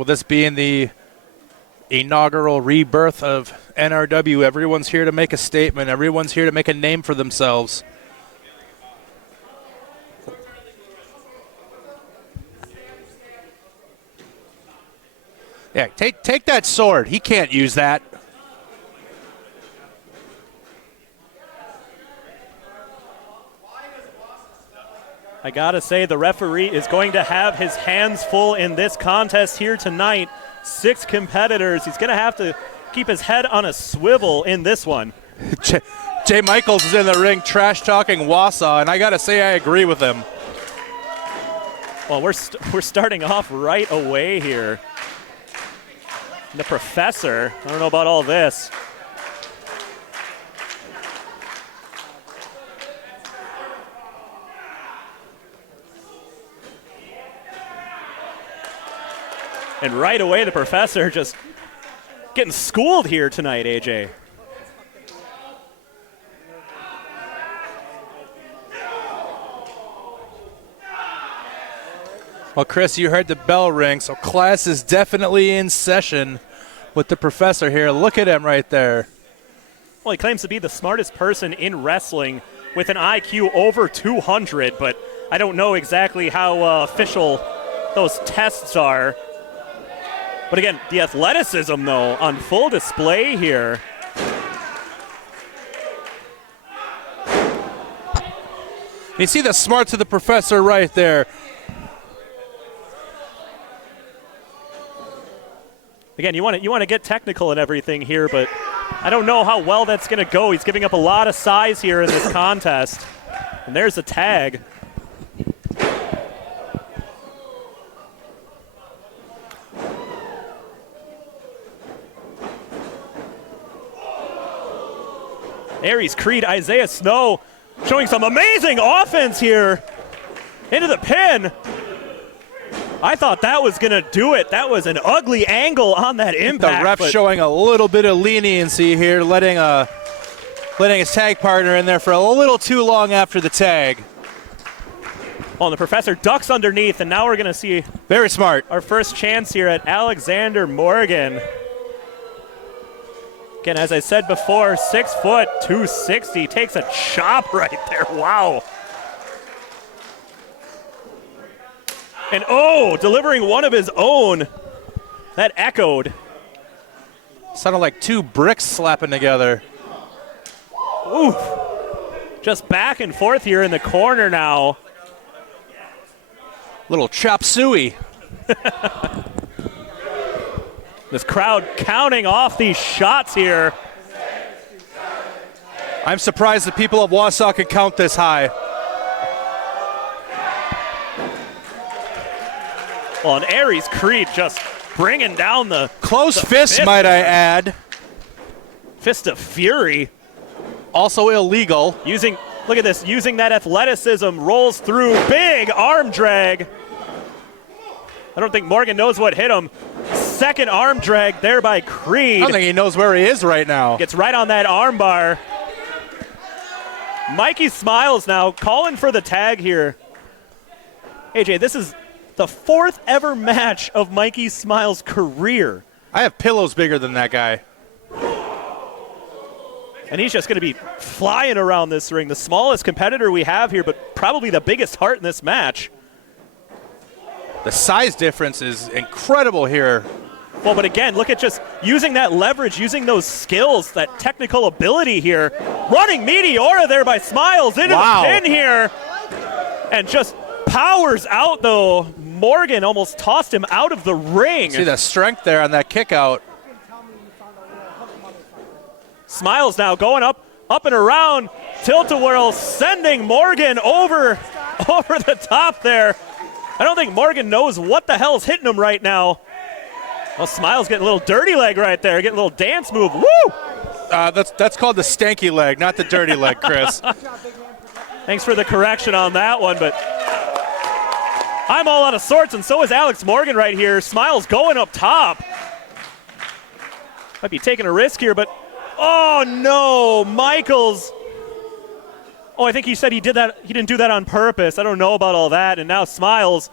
Well, this being the inaugural rebirth of NRW, everyone's here to make a statement. Everyone's here to make a name for themselves. Yeah, take that sword. He can't use that. I gotta say, the referee is going to have his hands full in this contest here tonight. 6 competitors. He's gonna have to keep his head on a swivel in this one. Jay Mykeals is in the ring trash-talking Wausau, and I gotta say I agree with him. Well, we're starting off right away here. The professor, I don't know about all this. And right away, the professor just getting schooled here tonight, AJ. Well, Kris, you heard the bell ring, so class is definitely in session with the professor here. Look at him right there. Well, he claims to be the smartest person in wrestling with an IQ over 200, but I don't know exactly how official those tests are. But again, the athleticism, though, on full display here. You see the smarts of the professor right there. Again, you want to get technical and everything here, but I don't know how well that's going to go. He's giving up a lot of size here in this contest. And there's a tag. Aries Creed, Isaiah Snow showing some amazing offense here into the pin. I thought that was going to do it. That was an ugly angle on that impact. The ref showing a little bit of leniency here, letting his tag partner in there for a little too long after the tag. Well, the professor ducks underneath, and now we're going to see very smart our first chance here at Alexander Morgan. Again, as I said before, 6 foot, 260, takes a chop right there. Wow. And delivering one of his own. That echoed. Sounded like 2 bricks slapping together. Oof. Just back and forth here in the corner now. Little chop suey. This crowd counting off these shots here. I'm surprised the people of Wausau can count this high. Well, and Aries Creed just bringing down the close fist, might I add. Fist of fury. Also illegal. Look at this, using that athleticism, rolls through, big arm drag. I don't think Morgan knows what hit him. Second arm drag there by Creed. I don't think he knows where he is right now. Gets right on that arm bar. Mikey Smiles now calling for the tag here. AJ, this is the 4th ever match of Mikey Smiles' career. I have pillows bigger than that guy. And he's just going to be flying around this ring. The smallest competitor we have here, but probably the biggest heart in this match. The size difference is incredible here. Well, but again, look at just using that leverage, using those skills, that technical ability here. Running Meteora there by Smiles into the pin here. And just powers out, though. Morgan almost tossed him out of the ring. See the strength there on that kick out. Smiles now going up and around. Tilt-a-whirl sending Morgan over the top there. I don't think Morgan knows what the hell's hitting him right now. Well, Smiles getting a little dirty leg right there, getting a little dance move. Woo! That's called the stanky leg, not the dirty leg, Kris. Thanks for the correction on that one, but I'm all out of sorts, and so is Alex Morgan right here. Smiles going up top. Might be taking a risk here, but oh no, Mykeals. Oh, I think he said he didn't do that on purpose. I don't know about all that. And now Smiles.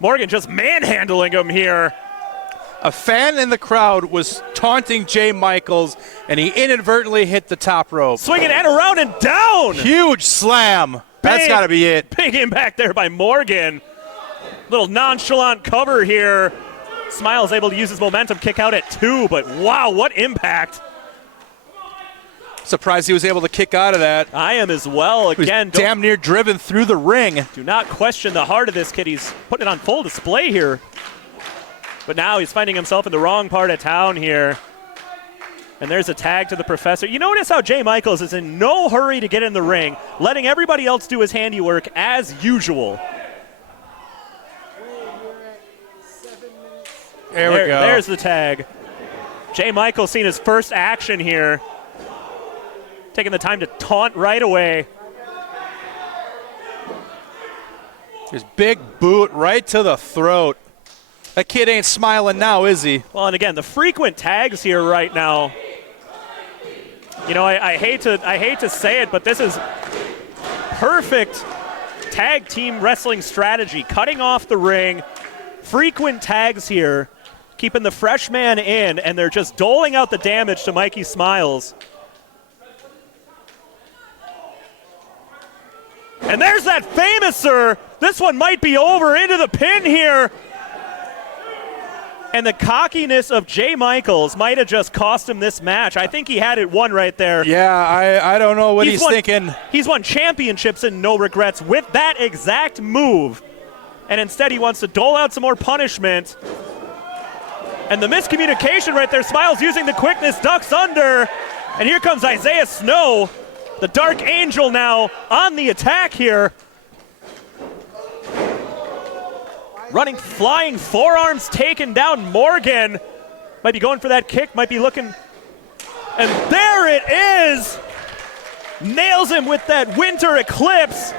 Morgan just manhandling him here. A fan in the crowd was taunting Jay Mykeals, and he inadvertently hit the top rope. Swinging and around and down. Huge slam. That's got to be it. Big impact there by Morgan. Little nonchalant cover here. Smiles able to use his momentum, kick out at 2, but wow, what impact. Surprised he was able to kick out of that. I am as well. Again, damn near driven through the ring. Do not question the heart of this kid. He's putting it on full display here. But now he's finding himself in the wrong part of town here. And there's a tag to the Professor. You notice how Jay Mykeals is in no hurry to get in the ring, letting everybody else do his handiwork as usual. There we go. There's the tag. Jay Mykeals seeing his first action here. Taking the time to taunt right away. His big boot right to the throat. That kid ain't smiling now, is he? Well, and again, the frequent tags here right now. You know, I hate to say it, but this is perfect tag team wrestling strategy. Cutting off the ring, frequent tags here, keeping the fresh man in, and they're just doling out the damage to Mikey Smiles. And there's that famouser. This one might be over into the pin here. And the cockiness of Jay Mykeals might have just cost him this match. I think he had it won right there. Yeah, I don't know what he's thinking. He's won championships and no regrets with that exact move. And instead he wants to dole out some more punishment. And the miscommunication right there. Smiles using the quickness, ducks under. And here comes Isaiah Snow, the Dark Angel now on the attack here. Running, flying forearms, taken down Morgan. Might be going for that kick, might be looking. And there it is. Nails him with that winter eclipse.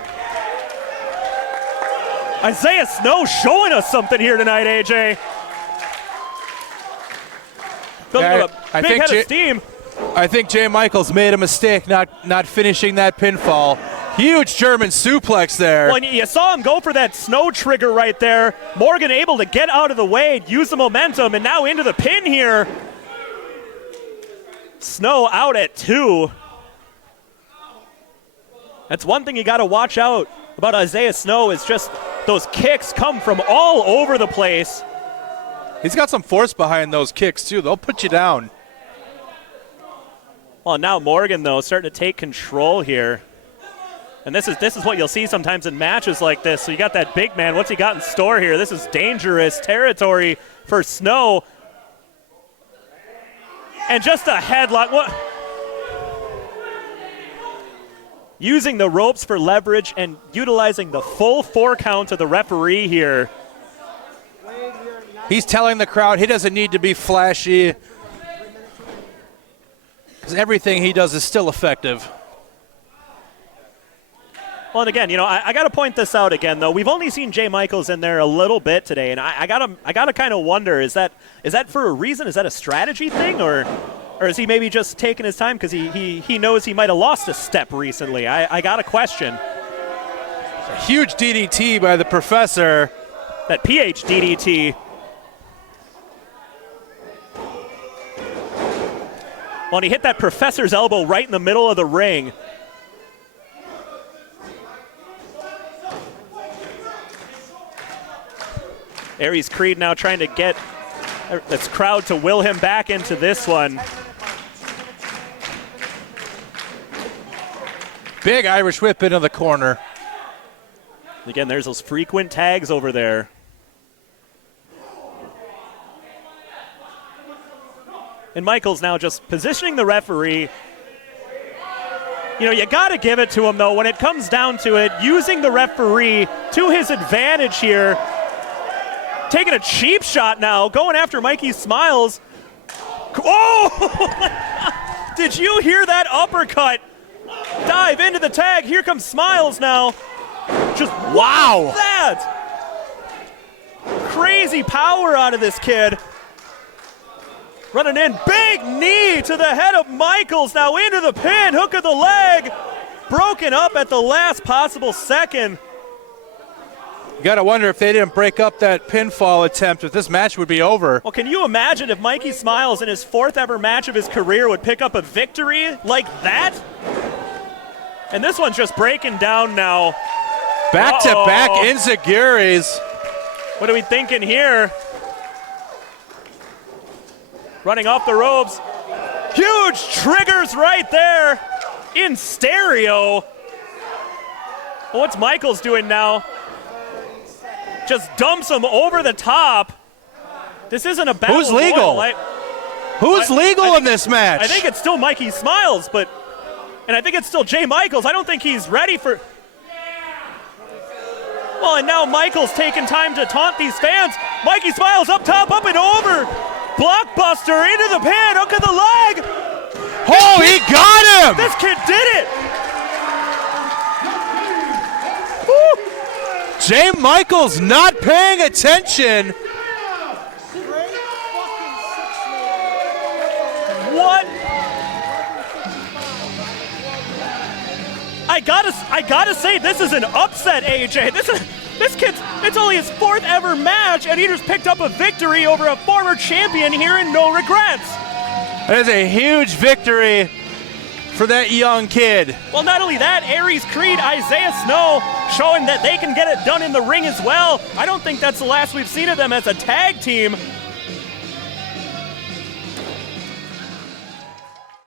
Isaiah Snow showing us something here tonight, AJ. Building up a big head of steam. I think Jay Mykeals made a mistake not finishing that pinfall. Huge German suplex there. Well, and you saw him go for that Snow trigger right there. Morgan able to get out of the way, use the momentum, and now into the pin here. Snow out at 2. That's one thing you got to watch out about Isaiah Snow is just those kicks come from all over the place. He's got some force behind those kicks, too. They'll put you down. Well, now Morgan, though, starting to take control here. And this is what you'll see sometimes in matches like this. So you got that big man. What's he got in store here? This is dangerous territory for Snow. And just a headlock. What? Using the ropes for leverage and utilizing the full 4 count of the referee here. He's telling the crowd he doesn't need to be flashy, because everything he does is still effective. Well, and again, you know, I got to point this out again, though. We've only seen Jay Mykeals in there a little bit today, and I gotta kind of wonder, is that for a reason? Is that a strategy thing, or is he maybe just taking his time because he knows he might have lost a step recently? I got a question. A huge DDT by the Professor. That PH DDT. Well, and he hit that Professor's elbow right in the middle of the ring. Aries Creed now trying to get this crowd to will him back into this one. Big Irish whip into the corner. Again, there's those frequent tags over there. And Mykeals now just positioning the referee. You know, you got to give it to him, though, when it comes down to it, using the referee to his advantage here. Taking a cheap shot now, going after Mikey Smiles. Oh! Did you hear that uppercut? Dive into the tag. Here comes Smiles now. Just wow! That crazy power out of this kid. Running in, big knee to the head of Mykeals, now into the pin, hook of the leg, broken up at the last possible second. You got to wonder if they didn't break up that pinfall attempt, if this match would be over. Well, can you imagine if Mikey Smiles in his 4th ever match of his career would pick up a victory like that? And this one's just breaking down now. Back-to-back enziguris. What are we thinking here? Running off the ropes. Huge triggers right there in stereo. Well, what's Mykeals doing now? Just dumps him over the top. This isn't a battle. Who's legal? Who's legal in this match? I think it's still Mikey Smiles, and I think it's still Jay Mykeals. I don't think he's ready for. Well, and now Mykeals taking time to taunt these fans. Mikey Smiles up top, up and over. Blockbuster into the pin. Look at the leg. Oh, he got him! This kid did it. Woo. Jay Mykeals not paying attention. What? I gotta say, this is an upset, AJ. This kid's, it's only his 4th ever match, and he just picked up a victory over a former champion here in No Regrets. That is a huge victory for that young kid. Well, not only that, Aries Creed, Isaiah Snow, showing that they can get it done in the ring as well. I don't think that's the last we've seen of them as a tag team.